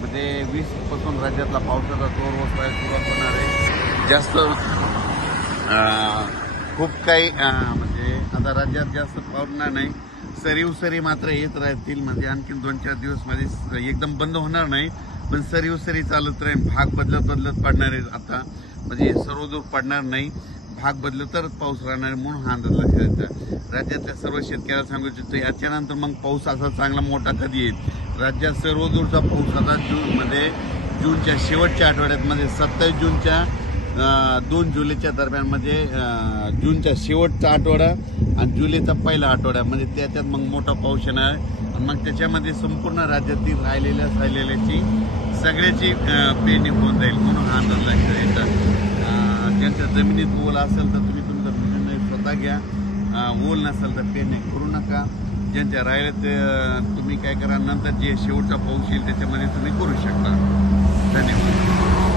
म्हणजे पासून राज्यातला पावसाचा जोर वसाय सुरुवात होणार आहे जास्त खूप काही म्हणजे आता राज्यात जास्त पावणार नाही सरीव सरी मात्र येत राहतील म्हणजे आणखी दोन चार दिवस माझे एकदम बंद होणार नाही पण सरीव सरी चालत राहील भाग बदलत बदलत पडणार आहे आता म्हणजे सर्वदूर पडणार नाही भाग बदल तरच पाऊस राहणार म्हणून हा अंदाज लक्षात राज्यातल्या सर्व शेतकऱ्याला सांगू इच्छितो याच्यानंतर मग पाऊस असा चांगला मोठा कधी येईल राज्यात सर्व दूरचा पाऊस आता जूनमध्ये जूनच्या शेवटच्या आठवड्यात म्हणजे सत्तावीस जूनच्या दोन जुलैच्या दरम्यान म्हणजे जूनच्या शेवटचा आठवडा आणि जुलैचा पहिला आठवडा म्हणजे त्याच्यात मग मोठा पाऊस येणार आणि मग त्याच्यामध्ये संपूर्ण राज्यातील राहिलेल्या राहिलेल्याची सगळ्याची पेरणी होऊन जाईल म्हणून हा अंदाज लक्षात येतात त्यांच्या जमिनीत ओल असेल तर तुम्ही तुमचा निर्णय स्वतः घ्या ओल नसेल तर नाही करू नका ज्यांच्या ते तुम्ही काय करा नंतर जे शेवटचा पाऊस येईल त्याच्यामध्ये तुम्ही करू शकता धन्यवाद